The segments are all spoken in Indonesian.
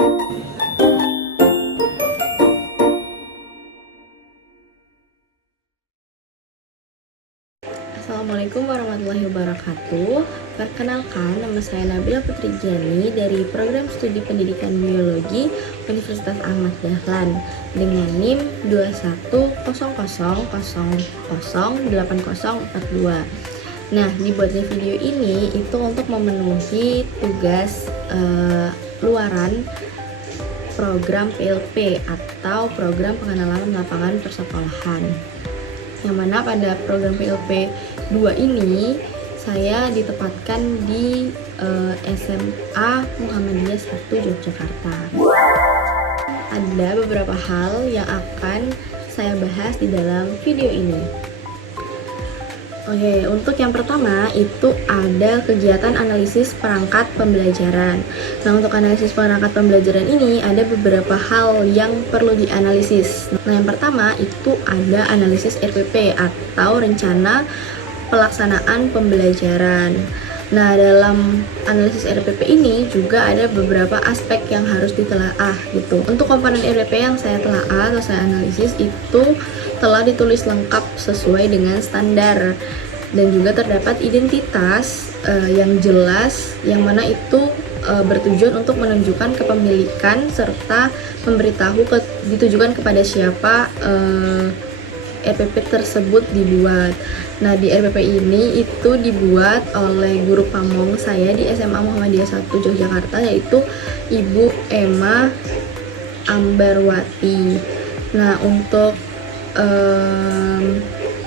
Assalamualaikum warahmatullahi wabarakatuh. Perkenalkan, nama saya Nabila Putri Giani dari Program Studi Pendidikan Biologi Universitas Ahmad Dahlan dengan NIM 2100008042. Nah, dibuatnya video ini itu untuk memenuhi tugas luaran program PLP atau Program Pengenalan Lapangan Persekolahan. Yang mana pada program PLP 2 ini saya ditempatkan di SMA Muhammadiyah 1 Yogyakarta. Ada beberapa hal yang akan saya bahas di dalam video ini. Oke, untuk yang pertama itu ada kegiatan analisis perangkat pembelajaran. Nah, untuk analisis perangkat pembelajaran ini ada beberapa hal yang perlu dianalisis. Nah, yang pertama itu ada analisis RPP atau rencana pelaksanaan pembelajaran. Nah, dalam analisis RPP ini juga ada beberapa aspek yang harus ditelaah gitu. Untuk komponen RPP yang saya telaah atau saya analisis itu telah ditulis lengkap sesuai dengan standar dan juga terdapat identitas yang jelas yang mana itu bertujuan untuk menunjukkan kepemilikan serta memberitahu ditujukan kepada siapa RPP tersebut dibuat. Nah, di RPP ini itu dibuat oleh guru pamong saya di SMA Muhammadiyah 1 Yogyakarta, yaitu Ibu Emma Ambarwati. Nah, untuk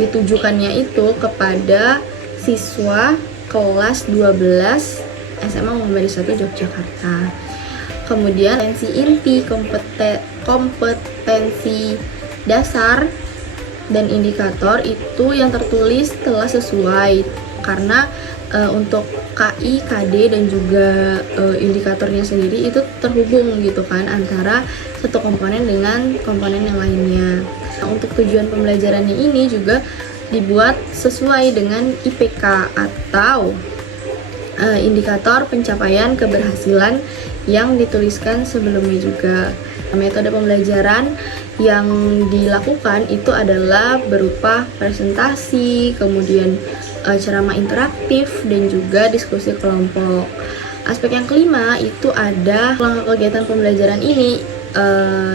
ditujukannya itu kepada siswa kelas 12 SMA Muhammadiyah 1 Yogyakarta. Kemudian kompetensi inti, kompetensi dasar dan indikator itu yang tertulis telah sesuai karena untuk KI, KD dan juga indikatornya sendiri itu terhubung gitu kan antara satu komponen dengan komponen yang lainnya. Nah, untuk tujuan pembelajarannya ini juga dibuat sesuai dengan IPK atau indikator pencapaian keberhasilan yang dituliskan sebelumnya juga. Metode pembelajaran yang dilakukan itu adalah berupa presentasi, kemudian ceramah interaktif, dan juga diskusi kelompok. Aspek yang kelima itu ada kegiatan pembelajaran ini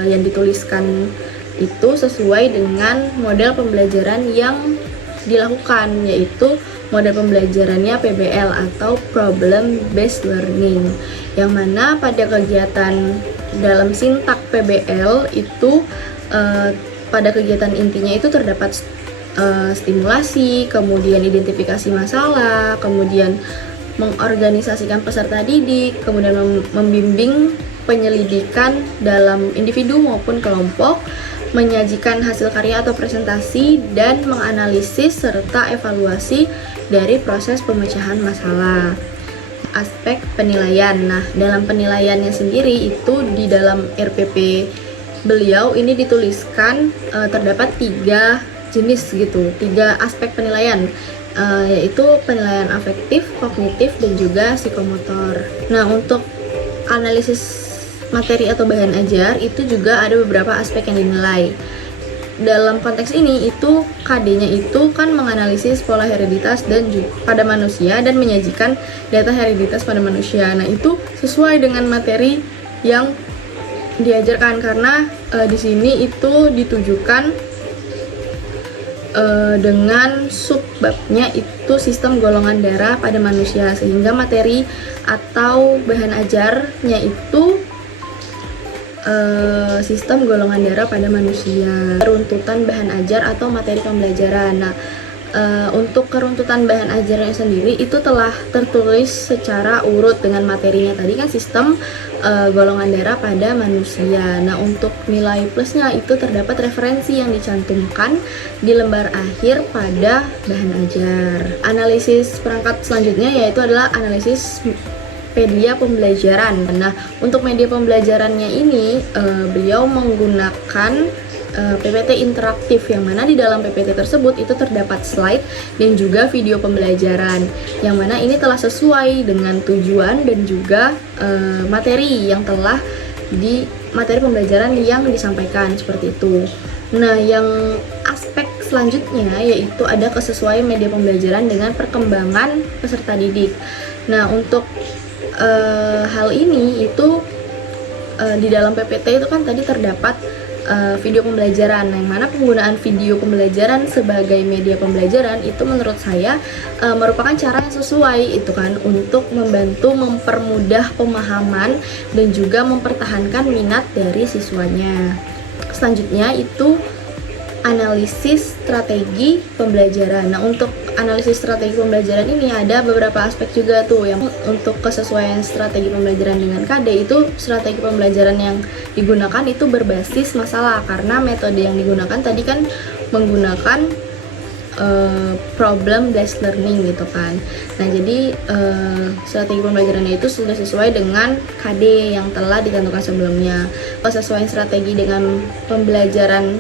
yang dituliskan itu sesuai dengan model pembelajaran yang dilakukan, yaitu model pembelajarannya PBL atau Problem Based Learning, yang mana pada kegiatan dalam sintak PBL itu pada kegiatan intinya itu terdapat stimulasi, kemudian identifikasi masalah, kemudian mengorganisasikan peserta didik, kemudian membimbing penyelidikan dalam individu maupun kelompok, menyajikan hasil karya atau presentasi, dan menganalisis serta evaluasi dari proses pemecahan masalah. Aspek penilaian. Nah, dalam penilaiannya sendiri itu di dalam RPP beliau ini dituliskan terdapat 3 jenis gitu, 3 aspek penilaian, yaitu penilaian afektif, kognitif, dan juga psikomotor. Nah, untuk analisis materi atau bahan ajar itu juga ada beberapa aspek yang dinilai. Dalam konteks ini itu KD-nya itu kan menganalisis pola hereditas dan pada manusia dan menyajikan data hereditas pada manusia. Nah, itu sesuai dengan materi yang diajarkan karena di sini itu ditujukan dengan subbabnya itu sistem golongan darah pada manusia, sehingga materi atau bahan ajarnya itu sistem golongan darah pada manusia. Runtutan bahan ajar atau materi pembelajaran. Nah, untuk keruntutan bahan ajarnya sendiri itu telah tertulis secara urut dengan materinya tadi kan sistem golongan darah pada manusia. Nah, untuk nilai plusnya itu terdapat referensi yang dicantumkan di lembar akhir pada bahan ajar. Analisis perangkat selanjutnya yaitu adalah analisis media pembelajaran. Nah, untuk media pembelajarannya ini beliau menggunakan PPT interaktif, yang mana di dalam PPT tersebut itu terdapat slide dan juga video pembelajaran, yang mana ini telah sesuai dengan tujuan dan juga materi yang telah di materi pembelajaran yang disampaikan, seperti itu. Nah, yang aspek selanjutnya yaitu ada kesesuaian media pembelajaran dengan perkembangan peserta didik. Nah, untuk hal ini itu di dalam PPT itu kan tadi terdapat video pembelajaran, yang mana penggunaan video pembelajaran sebagai media pembelajaran itu menurut saya merupakan cara yang sesuai itu kan untuk membantu mempermudah pemahaman dan juga mempertahankan minat dari siswanya. Selanjutnya itu analisis strategi pembelajaran. Nah, untuk analisis strategi pembelajaran ini ada beberapa aspek juga tuh. Yang untuk kesesuaian strategi pembelajaran dengan KD itu strategi pembelajaran yang digunakan itu berbasis masalah, karena metode yang digunakan tadi kan menggunakan problem based learning gitu kan. Nah, jadi strategi pembelajarannya itu sudah sesuai dengan KD yang telah ditentukan sebelumnya. Kesesuaian strategi dengan pembelajaran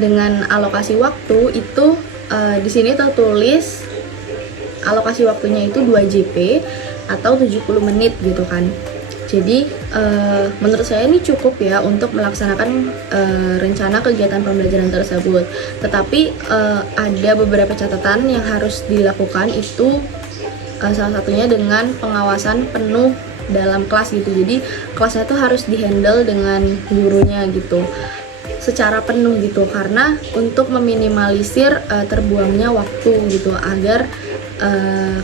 dengan alokasi waktu itu di sini tertulis alokasi waktunya itu 2 JP atau 70 menit gitu kan. Jadi menurut saya ini cukup ya untuk melaksanakan rencana kegiatan pembelajaran tersebut. Tetapi ada beberapa catatan yang harus dilakukan, itu salah satunya dengan pengawasan penuh dalam kelas gitu. Jadi kelasnya tuh harus dihandle dengan gurunya gitu secara penuh gitu, karena untuk meminimalisir terbuangnya waktu gitu, agar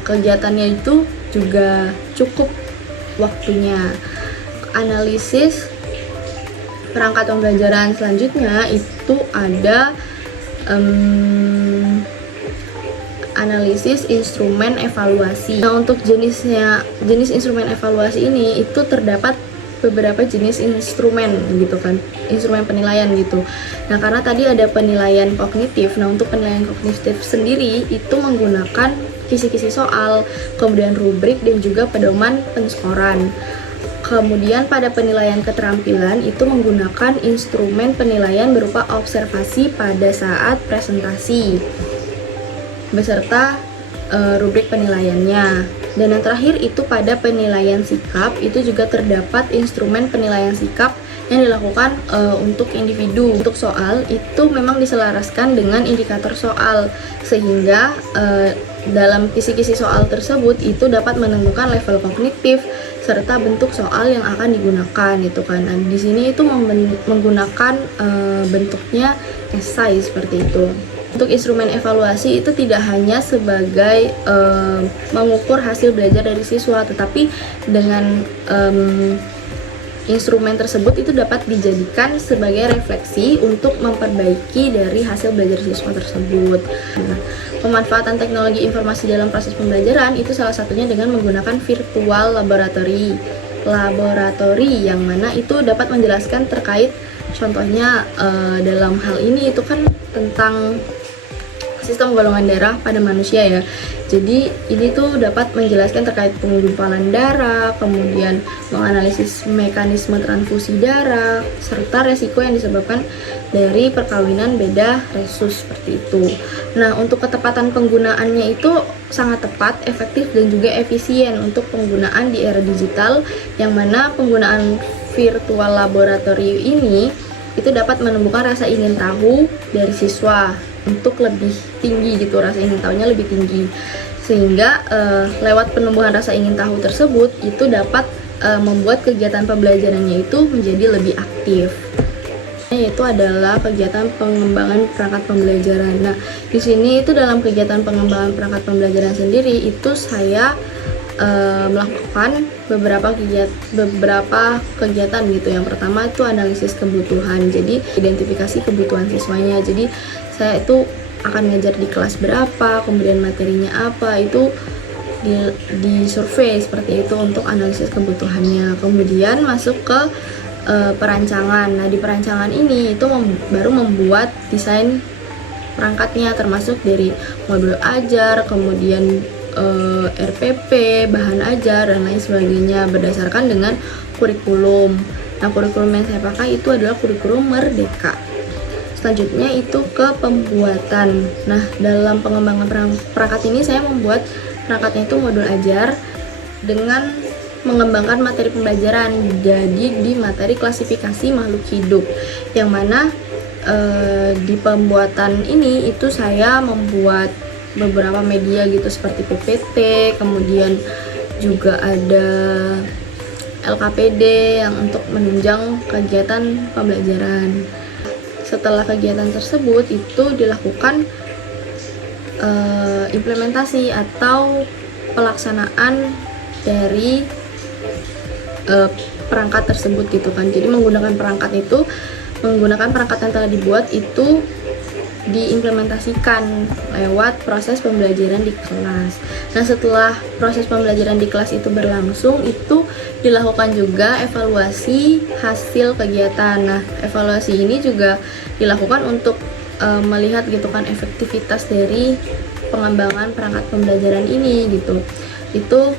kegiatannya itu juga cukup waktunya. Analisis perangkat pembelajaran selanjutnya itu ada analisis instrumen evaluasi. Nah, untuk jenis instrumen evaluasi ini itu terdapat beberapa jenis instrumen gitu kan, instrumen penilaian gitu. Nah, karena tadi ada penilaian kognitif. Nah, untuk penilaian kognitif sendiri itu menggunakan kisi-kisi soal, kemudian rubrik dan juga pedoman penskoran. Kemudian pada penilaian keterampilan itu menggunakan instrumen penilaian berupa observasi pada saat presentasi beserta rubrik penilaiannya. Dan yang terakhir itu pada penilaian sikap, itu juga terdapat instrumen penilaian sikap yang dilakukan untuk individu. Untuk soal itu memang diselaraskan dengan indikator soal, sehingga dalam kisi-kisi soal tersebut itu dapat menentukan level kognitif serta bentuk soal yang akan digunakan itu kan. Nah, di sini itu menggunakan bentuknya esai seperti itu. Untuk instrumen evaluasi itu tidak hanya sebagai mengukur hasil belajar dari siswa, tetapi dengan instrumen tersebut itu dapat dijadikan sebagai refleksi untuk memperbaiki dari hasil belajar siswa tersebut. Nah, pemanfaatan teknologi informasi dalam proses pembelajaran itu salah satunya dengan menggunakan virtual laboratory yang mana itu dapat menjelaskan terkait, contohnya dalam hal ini itu kan tentang sistem golongan darah pada manusia ya. Jadi ini tuh dapat menjelaskan terkait penggumpalan darah, kemudian menganalisis mekanisme transfusi darah, serta resiko yang disebabkan dari perkawinan beda resus seperti itu. Nah, untuk ketepatan penggunaannya itu sangat tepat, efektif dan juga efisien untuk penggunaan di era digital, yang mana penggunaan virtual laboratory ini itu dapat menumbuhkan rasa ingin tahu dari siswa untuk lebih tinggi gitu, rasa ingin tahunya lebih tinggi, sehingga lewat penumbuhan rasa ingin tahu tersebut itu dapat membuat kegiatan pembelajarannya itu menjadi lebih aktif, yaitu adalah kegiatan pengembangan perangkat pembelajaran. Nah, di sini itu dalam kegiatan pengembangan perangkat pembelajaran sendiri itu saya melakukan beberapa kegiatan gitu. Yang pertama itu analisis kebutuhan, jadi identifikasi kebutuhan siswanya. Jadi saya itu akan ngajar di kelas berapa, kemudian materinya apa, itu di survei seperti itu untuk analisis kebutuhannya. Kemudian masuk ke perancangan. Nah, di perancangan ini itu baru membuat desain perangkatnya, termasuk dari modul ajar, kemudian RPP, bahan ajar, dan lain sebagainya berdasarkan dengan kurikulum. Nah, kurikulum yang saya pakai itu adalah kurikulum Merdeka. Selanjutnya itu ke pembuatan. Nah, dalam pengembangan perangkat ini saya membuat perangkatnya itu modul ajar dengan mengembangkan materi pembelajaran jadi di materi klasifikasi makhluk hidup, yang mana di pembuatan ini itu saya membuat beberapa media gitu seperti PPT, kemudian juga ada LKPD yang untuk menunjang kegiatan pembelajaran. Setelah kegiatan tersebut itu dilakukan implementasi atau pelaksanaan dari perangkat tersebut gitu kan. Jadi menggunakan perangkat yang telah dibuat itu diimplementasikan lewat proses pembelajaran di kelas. Nah, setelah proses pembelajaran di kelas itu berlangsung, itu dilakukan juga evaluasi hasil kegiatan. Nah, evaluasi ini juga dilakukan untuk melihat gitu kan efektivitas dari pengembangan perangkat pembelajaran ini gitu. Itu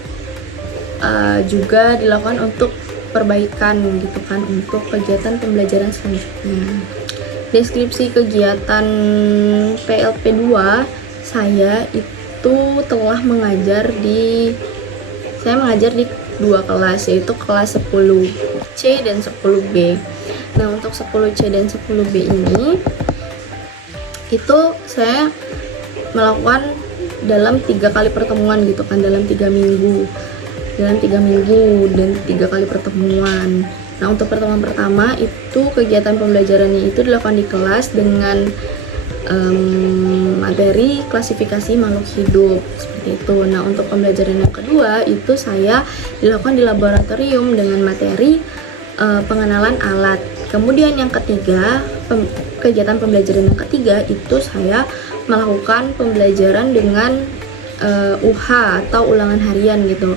juga dilakukan untuk perbaikan gitu kan untuk kegiatan pembelajaran selanjutnya. Deskripsi kegiatan PLP 2 saya itu telah mengajar di dua kelas, yaitu kelas 10C dan 10B. Nah, untuk 10C dan 10B ini itu saya melakukan dalam 3 kali pertemuan gitu kan, dalam 3 minggu dan 3 kali pertemuan. Nah, untuk pertemuan pertama itu kegiatan pembelajarannya itu dilakukan di kelas dengan materi klasifikasi makhluk hidup seperti itu. Nah, untuk pembelajaran yang kedua itu saya dilakukan di laboratorium dengan materi pengenalan alat. Kemudian yang ketiga, kegiatan pembelajaran yang ketiga itu saya melakukan pembelajaran dengan UH atau ulangan harian gitu.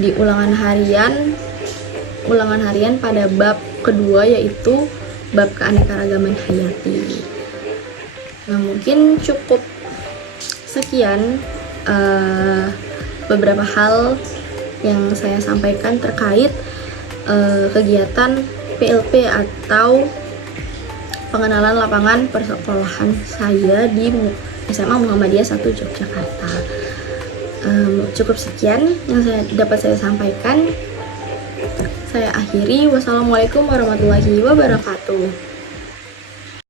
Di ulangan harian pada bab kedua, yaitu bab keanekaragaman hayati. Nah, mungkin cukup sekian beberapa hal yang saya sampaikan terkait kegiatan PLP atau pengenalan lapangan persekolahan saya di SMA Muhammadiyah 1 Yogyakarta. Cukup sekian yang dapat saya sampaikan. Saya akhiri. Wassalamualaikum warahmatullahi wabarakatuh.